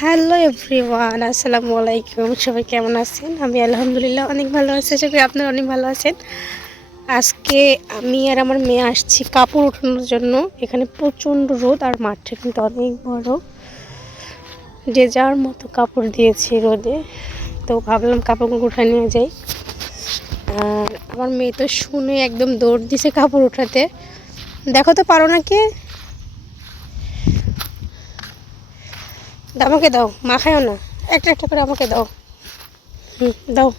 Hello everyone, আসসালামু আলাইকুম। সবাই কেমন আছেন? আমি আলহামদুলিল্লাহ অনেক ভালো আছি। আশা করি আপনারা অনেক ভালো আছেন। আজকে আমি আর আমার মেয়ে আসছি কাপড় ওঠানোর জন্য। এখানে প্রচণ্ড রোদ আর মাঠটা কিন্তু অনেক বড়, যে যার মতো কাপড় দিয়েছি রোদে। তো ভাবলাম কাপড়গুলো উঠায় নিয়ে যাই। আর আমার মেয়ে তো শুনে একদম দৌড় দিছে কাপড় উঠাতে। দেখো তো পারো নাকি? আমাকে দাও, মাখায়ও না, একটা একটা করে আমাকে দাও। দাও।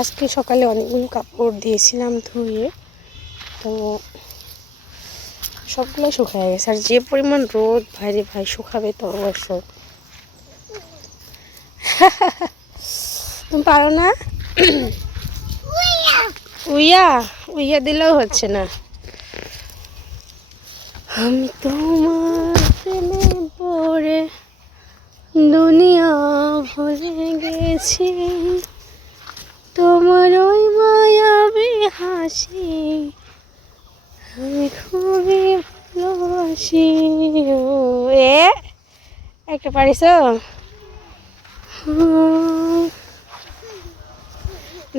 আজকে সকালে অনেকগুলো কাপড় দিয়েছিলাম ধুয়ে, তো সবগুলো শুকায় গেছে। আর যে পরিমাণ রোদ, ভাইরে ভাই, শুকাবে তো অবশ্য। তুমি পারো না? উইয়া উইয়া দিলেও হচ্ছে না। আমি তোমার প্রেমে পড়ে দুনিয়া ভুলে গেছি, তোমার ওই মায়াবী হাসি আমি খুবই ভালোবাসি। ও এ একটা পারিস?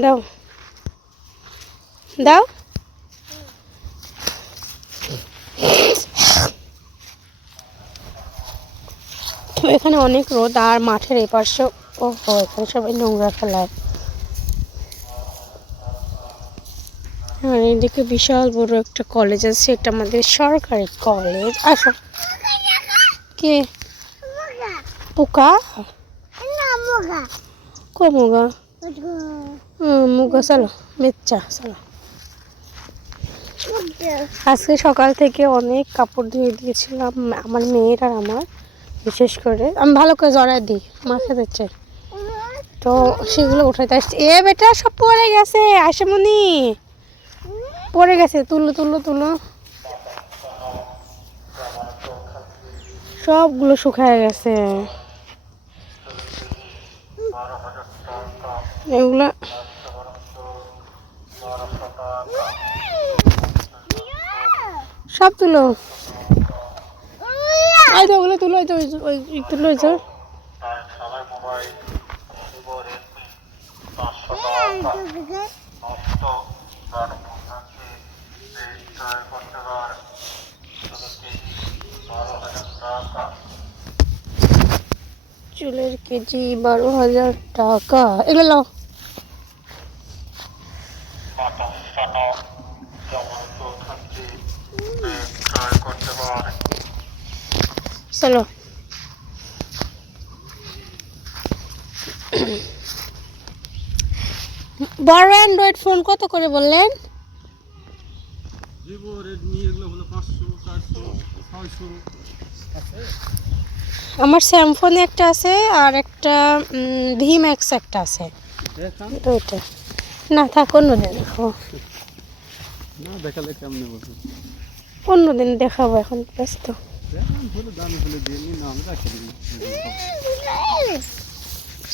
দাও দাও। এখানে অনেক রোদ আর মাঠের এই পাশে এখানে সবাই নোংরা ফেলায়। আর এদিকে বিশাল বড় একটা কলেজ আছে, এটা আমাদের সরকারি কলেজ। আসো। কে? পোকা? মুগা? মুগা চলো, মেচ্চা চলো। আজকে সকাল থেকে অনেক কাপড় ধুয়ে দিয়েছিলাম, আমার মেয়ের আর আমার। বিশেষ করে আমি ভালো করে জড়াই দিই, মাথা দিচ্ছে, তো সেগুলো উঠাইতে আসছি। এ বেটা, সব পড়ে গেছে। আশামনি পড়ে গেছে, তুলো তুলো তুলো। সবগুলো শুকায় গেছে এগুলা। সব তুলো, এই তো ওগুলো তুলো, ওই তুলো হয়েছে। চুলের কেজি 12,000 টাকা। এগুলো চলো। বড় অ্যান্ড্রয়েড ফোন কত করে বললেন? আমার স্যামফোনে একটা আছে আর একটা ভি ম্যাক্স একটা আছে। ওইটা না থাক, অন্যদিন দেখাবো। অন্যদিন দেখাবো, এখন ব্যস্ত।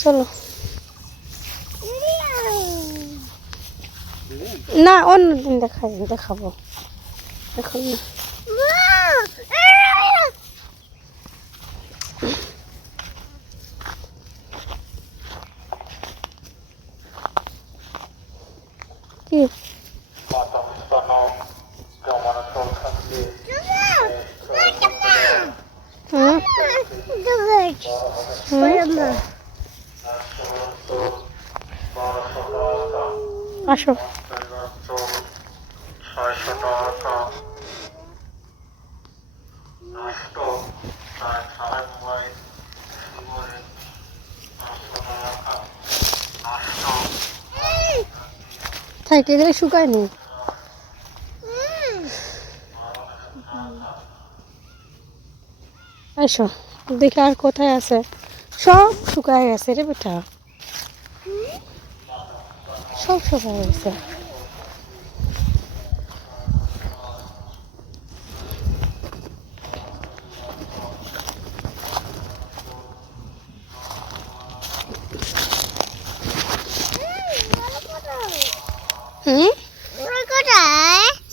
চলো না, অন্যদিন দেখাবো, এখন না। কি আসো। থাইকে গেলে শুকায়নি। আসো দেখে আর কোথায় আছে, সব শুকায় গেছে রে বেটা, সব শুকায় গেছে।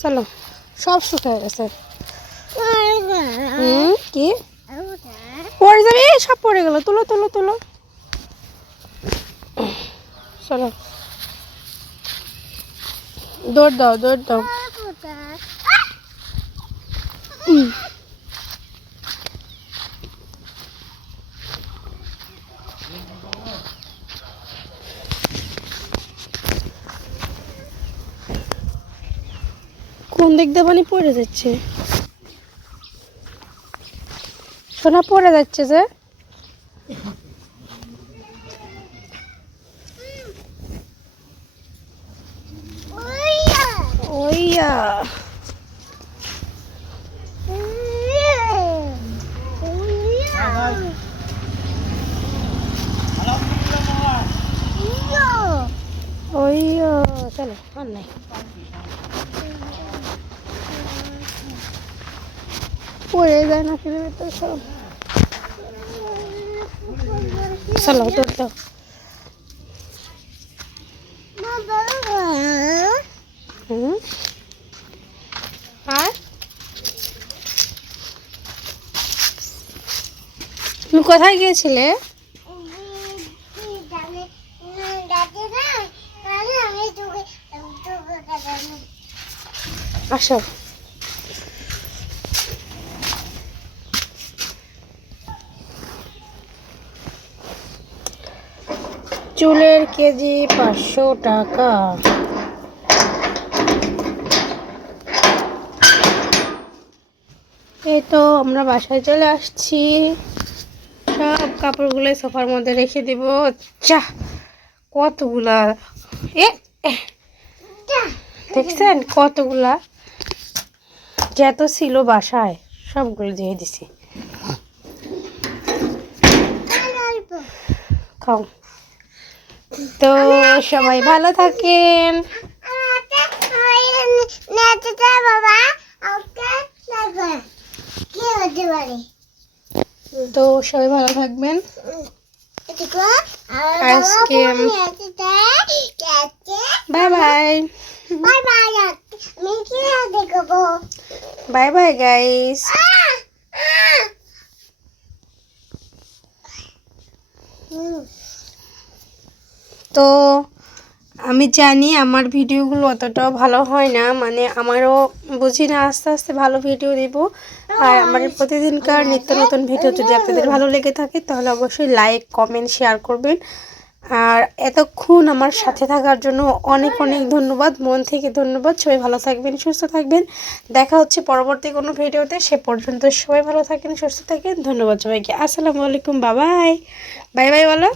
চলো, সব শুকায় গেছে। কি পড়ে যাবে? সব পড়ে গেল। তুলো তুলো তুলো, চলো দৌড় দাও দৌড় দাও। কোন দিক দিয়ে পানি পড়ে যাচ্ছে? সোনা পড়ে যাচ্ছে যে। ওইয়া ওইয়া চলো আর নাই। পড়ে যায় না ফিরে ভেতর সব। চলো দৌড় দাও। আর তুমি কোথায় গিয়েছিলে? আসো। চুলের কেজি 500 টাকা। এই তো আমরা বাসায় চলে আসছি। সব কাপড়গুলো সোফার মধ্যে রেখে দিব। চা কতগুলা, দেখছেন কতগুলা যত ছিল বাসায় সবগুলো দিয়ে দিছি। খাও। তো সবাই ভালো থাকেন। তো সবাই ভালো থাকবেন। আজকে bye bye bye bye guys. তো আমি জানি আমার ভিডিওগুলো অতটাও ভালো হয় না, মানে আমারও বুঝি না, আস্তে আস্তে ভালো ভিডিও দিব। আর আমার প্রতিদিনকার নিত্য নতুন ভিডিও যদি আপনাদের ভালো লেগে থাকে তাহলে অবশ্যই লাইক কমেন্ট শেয়ার করবেন। আর এতক্ষণ আমার সাথে থাকার জন্য অনেক অনেক ধন্যবাদ, মন থেকে ধন্যবাদ। সবাই ভালো থাকবেন, সুস্থ থাকবেন। দেখা হচ্ছে পরবর্তী কোনো ভিডিওতে। সে পর্যন্ত সবাই ভালো থাকেন, সুস্থ থাকেন। ধন্যবাদ সবাইকে। আসসালামু আলাইকুম। Bye bye. বাই বাই বলো।